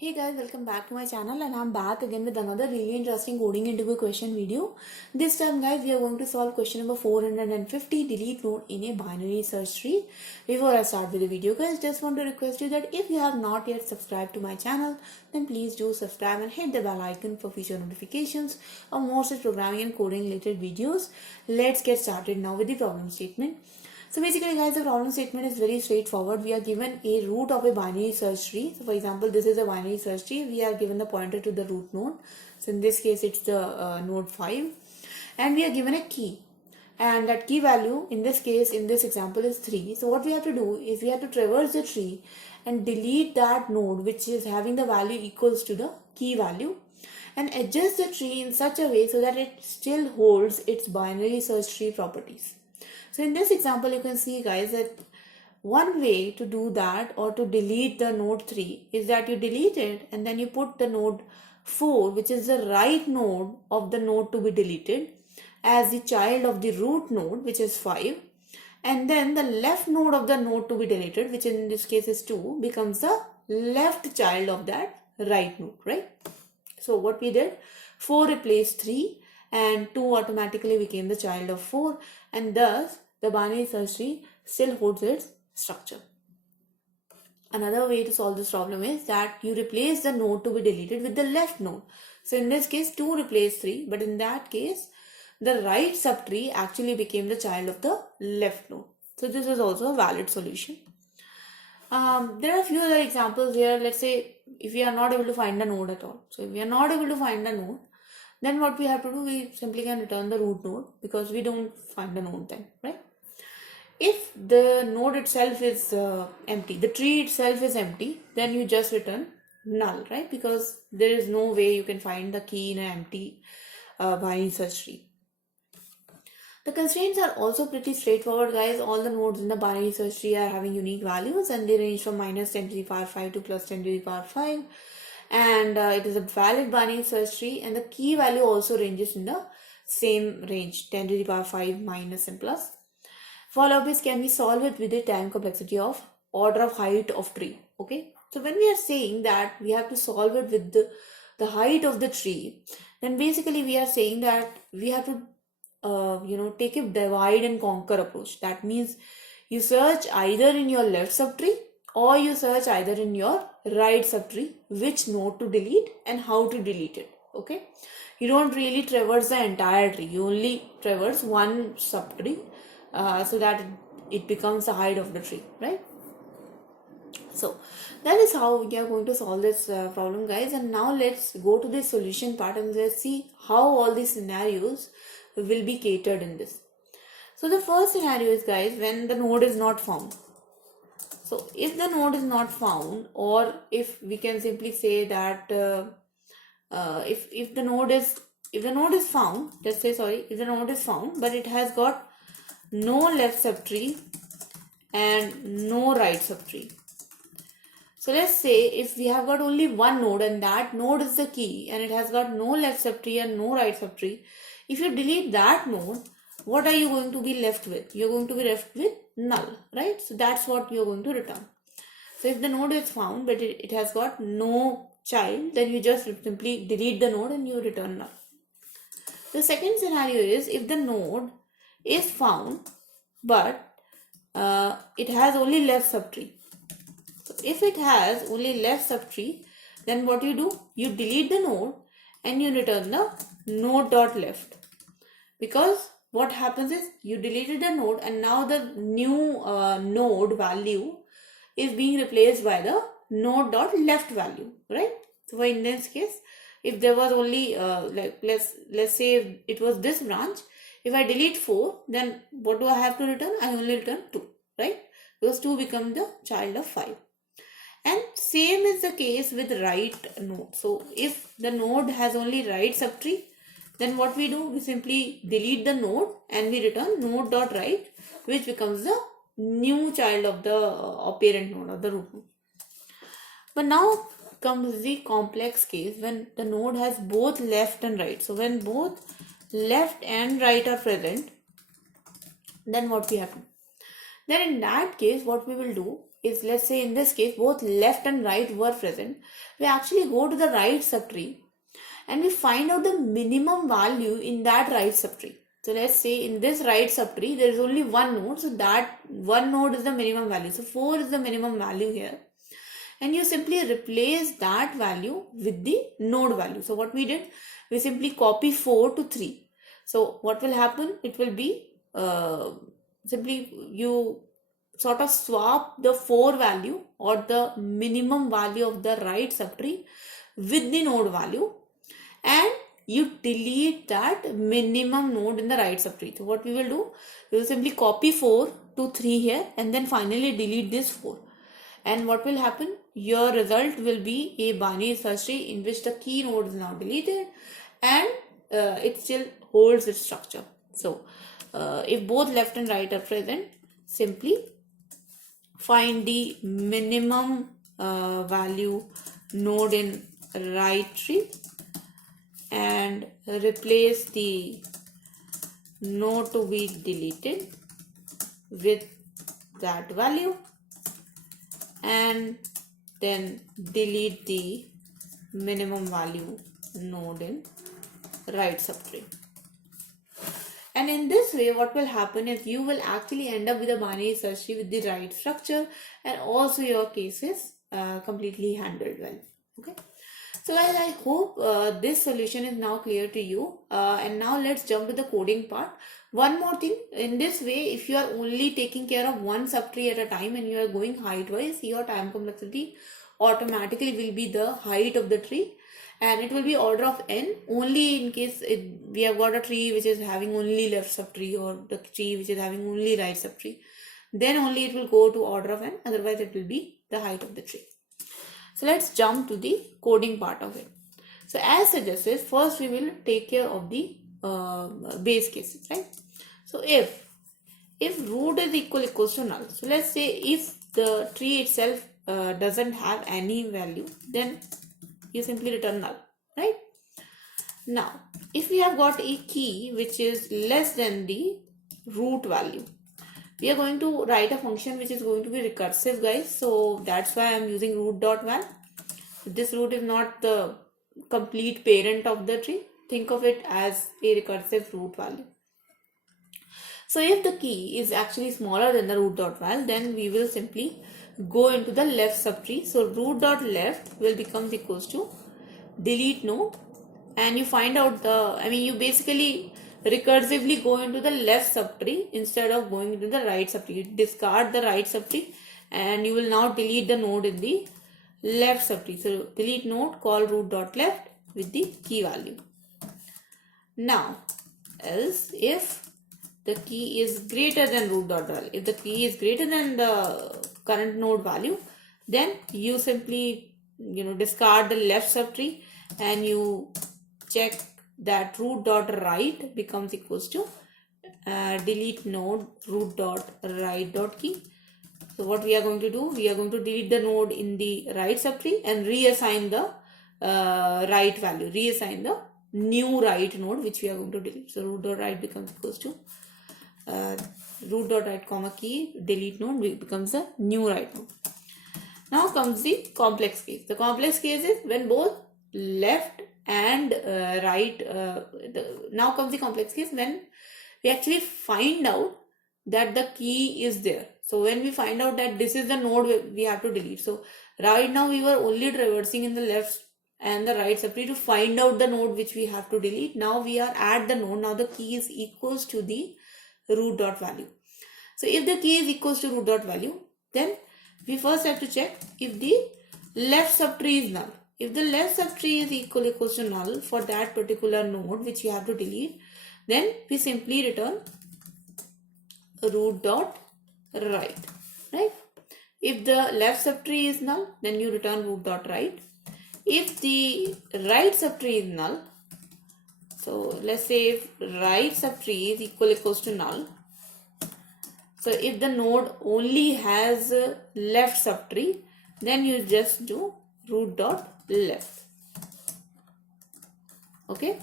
Hey guys, welcome back to my channel and I'm back again with another really interesting coding interview question video. This time guys, we are going to solve question number 450, delete node in a binary search tree. Before I start with the video guys, just want to request you that if you have not yet subscribed to my channel, then please do subscribe and hit the bell icon for future notifications of more such programming and coding related videos. Let's get started now with the problem statement. So basically guys, the problem statement is very straightforward. We are given a root of a binary search tree. So for example, this is a binary search tree. We are given the pointer to the root node. So in this case, it's the node 5. And we are given a key. And that key value, in this case, in this example is 3. So what we have to do is we have to traverse the tree and delete that node which is having the value equals to the key value. And adjust the tree in such a way so that it still holds its binary search tree properties. So in this example, you can see guys that one way to do that or to delete the node 3 is that you delete it and then you put the node 4, which is the right node of the node to be deleted, as the child of the root node, which is 5. And then the left node of the node to be deleted, which in this case is 2, becomes the left child of that right node, right? So what we did, 4 replaced 3 and 2 automatically became the child of 4, and thus the binary search tree still holds its structure. Another way to solve this problem is that you replace the node to be deleted with the left node. So in this case 2 replaced 3, but in that case the right subtree actually became the child of the left node. So this is also a valid solution. There are a few other examples here. Let's say if we are not able to find a node at all. So if we are not able to find a node, then what we have to do, we simply can return the root node because we don't find a node then, right? If the node itself is empty, the tree itself is empty, then you just return null, right? Because there is no way you can find the key in an empty binary search tree. The constraints are also pretty straightforward guys. All the nodes in the binary search tree are having unique values and they range from minus 10 to the power 5 to plus 10 to the power 5. And it is a valid binary search tree, and the key value also ranges in the same range, 10 to the power 5 minus and plus. For loops can be solved with a time complexity of order of height of tree. Okay, so when we are saying that we have to solve it with the height of the tree, then basically we are saying that we have to take a divide and conquer approach. That means you search either in your left subtree or you search either in your right subtree which node to delete and how to delete it. Okay, you don't really traverse the entire tree, you only traverse one subtree so that it becomes the height of the tree, right? So that is how we are going to solve this problem guys. And now let's go to the solution part and let's see how all these scenarios will be catered in this. So the first scenario is guys, when the node is not found. So if the node is not found, or if we can simply say that if the node is found, let's say if the node is found but it has got no left subtree and no right subtree. So let's say if we have got only one node and that node is the key and it has got no left subtree and no right subtree, if you delete that node, what are you going to be left with? You're going to be left with null, right? So that's what you're going to return. So if the node is found but it has got no child, then you just simply delete the node and you return null. The second scenario is if the node is found but it has only left subtree. So if it has only left subtree, then what you do? You delete the node and you return the node.left. Because what happens is you deleted the node and now the new node value is being replaced by the node.left value, right? So in this case, if there was only let's say it was this branch, if I delete 4, then what do I have to return? I only return 2, right? Because 2 become the child of 5. And same is the case with right node. So if the node has only right subtree, then what we do? We simply delete the node and we return node.right, which becomes the new child of the parent node or the root node. But now comes the complex case when the node has both left and right. So when both left and right are present, then what we have to do? Then in that case, what we will do is, let's say in this case, both left and right were present, we actually go to the right subtree and we find out the minimum value in that right subtree. So let's say in this right subtree, there is only one node. So that one node is the minimum value. So 4 is the minimum value here. And you simply replace that value with the node value. So what we did, we simply copy 4 to 3. So what will happen? It will be simply you sort of swap the 4 value or the minimum value of the right subtree with the node value, and you delete that minimum node in the right subtree. So what we will do, we will simply copy 4 to 3 here and then finally delete this 4. And what will happen? Your result will be a binary search tree in which the key node is now deleted and it still holds its structure. So if both left and right are present, simply find the minimum value node in right tree and replace the node to be deleted with that value, and then delete the minimum value node in right subtree. And in this way, what will happen is you will actually end up with a binary search tree with the right structure, and also your case is completely handled well. Okay. So guys, I hope this solution is now clear to you. And now let's jump to the coding part. One more thing, in this way, if you are only taking care of one subtree at a time and you are going height wise, your time complexity automatically will be the height of the tree, and it will be order of n only in case we have got a tree which is having only left subtree or the tree which is having only right subtree. Then only it will go to order of n, otherwise it will be the height of the tree. So let's jump to the coding part of it. So as suggested, first we will take care of the base cases, right? So if root is equals to null, so let's say if the tree itself doesn't have any value, then you simply return null, right? Now, if we have got a key which is less than the root value, we are going to write a function which is going to be recursive, guys. So that's why I'm using root.val. This root is not the complete parent of the tree. Think of it as a recursive root value. So if the key is actually smaller than the root.val, then we will simply go into the left subtree. So root.left will become equals to delete node, and you find out you basically recursively go into the left subtree instead of going into the right subtree. You discard the right subtree and you will now delete the node in the left subtree. So delete node, call root.left with the key value. Now else if the key is greater than root.val, if the key is greater than the current node value, then you simply discard the left subtree and you check that root.right becomes equals to delete node root.right.key. So what we are going to do, we are going to delete the node in the right subtree and reassign the right value, reassign the new right node which we are going to delete. So root.right becomes equals to root.right comma key delete node becomes a new right node. Now comes the complex case. The complex case is when both left and right. Now comes the complex case when we actually find out that the key is there. So when we find out that this is the node we have to delete. So right now we were only traversing in the left and the right subtree to find out the node which we have to delete. Now we are at the node. Now the key is equals to the root.value. So if the key is equals to root.value, then we first have to check if the left subtree is null. If the left subtree is equals to null for that particular node which we have to delete, then we simply return root.right, right? If the left subtree is null, then you return root.right. If the right subtree is null, so let's say if right subtree is equals to null, so if the node only has left subtree, then you just do root.left. Okay.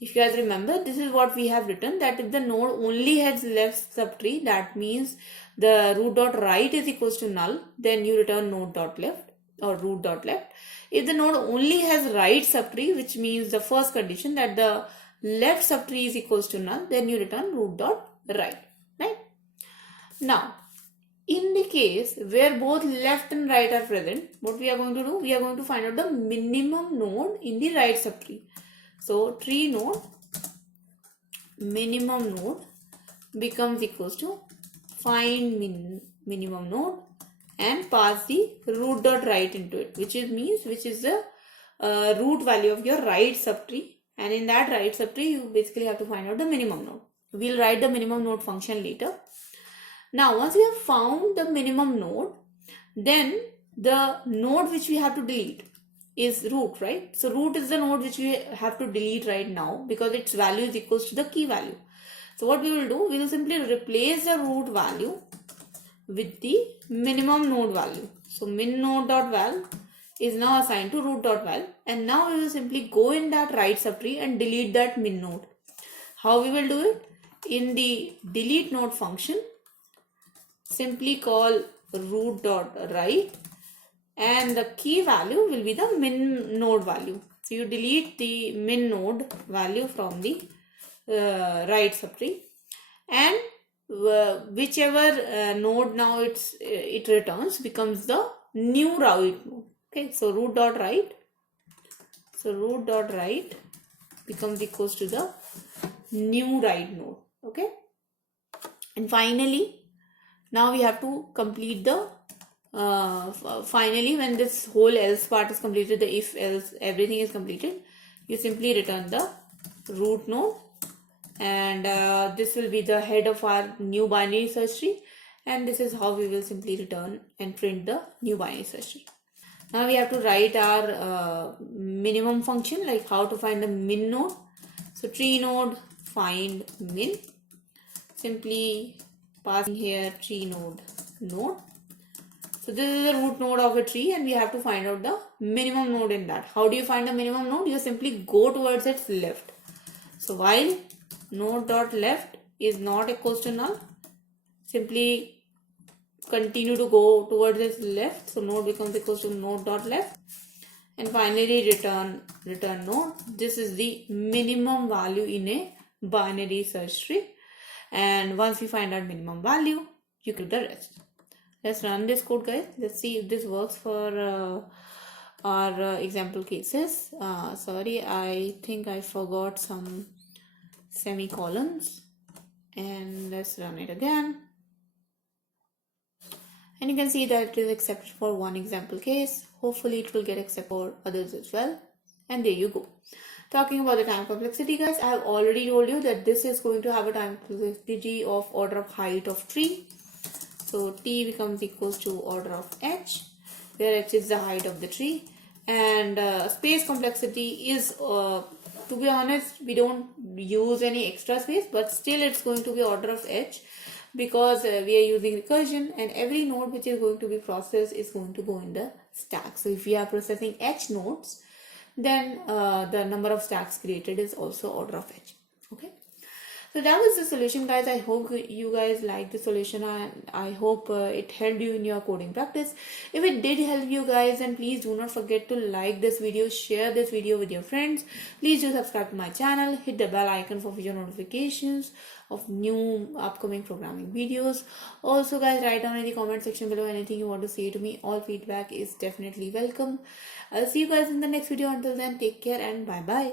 If you guys remember, this is what we have written, that if the node only has left subtree, that means the root dot right is equals to null, then you return node dot left or root dot left. If the node only has right subtree, which means the first condition that the left subtree is equals to null, then you return root dot right. Right? Now, in the case where both left and right are present, what we are going to do? We are going to find out the minimum node in the right subtree. So tree node, minimum node becomes equals to find minimum node and pass the root dot right into it, which is the root value of your right subtree, and in that right subtree you basically have to find out the minimum node. We'll write the minimum node function later. Now once we have found the minimum node, then the node which we have to delete is root, right? So root is the node which we have to delete right now because its value is equals to the key value. So what we will do, we will simply replace the root value with the minimum node value. So min node dot val is now assigned to root dot val, and now we will simply go in that right subtree and delete that min node. How we will do it? In the delete node function, simply call root dot right, and the key value will be the min node value. So you delete the min node value from the right subtree, and whichever node now it returns becomes the new right node. Okay, so root dot right. So root dot right becomes equals to the new right node. Okay, and finally, now we have to complete the finally, when this whole else part is completed, the if else everything is completed, you simply return the root node, and this will be the head of our new binary search tree, and this is how we will simply return and print the new binary search tree. Now we have to write our minimum function, like how to find the min node. So tree node find min, simply passing here tree node. So this is the root node of a tree, and we have to find out the minimum node in that. How do you find the minimum node? You simply go towards its left. So while node dot left is not equals to null, simply continue to go towards its left. So node becomes equals to node dot left, and finally return node. This is the minimum value in a binary search tree, and once we find out minimum value, you do the rest. Let's run this code, guys. Let's see if this works for our example cases. Sorry, I think I forgot some semicolons, and let's run it again. And you can see that it is accepted for one example case. Hopefully it will get accepted for others as well. And there you go. Talking about the time complexity, guys, I have already told you that this is going to have a time complexity of order of height of tree. So t becomes equals to order of h, where h is the height of the tree. And space complexity is, to be honest, we don't use any extra space, but still it's going to be order of h, because we are using recursion, and every node which is going to be processed is going to go in the stack. So if we are processing h nodes, then the number of stacks created is also order of h. Okay, so that was the solution, guys. I hope you guys like the solution, and I hope it helped you in your coding practice. If it did help you guys, then please do not forget to like this video, share this video with your friends. Please do subscribe to my channel, hit the bell icon for future notifications of new upcoming programming videos. Also, guys, write down in the comment section below anything you want to say to me. All feedback is definitely welcome. I'll see you guys in the next video. Until then, take care and bye bye.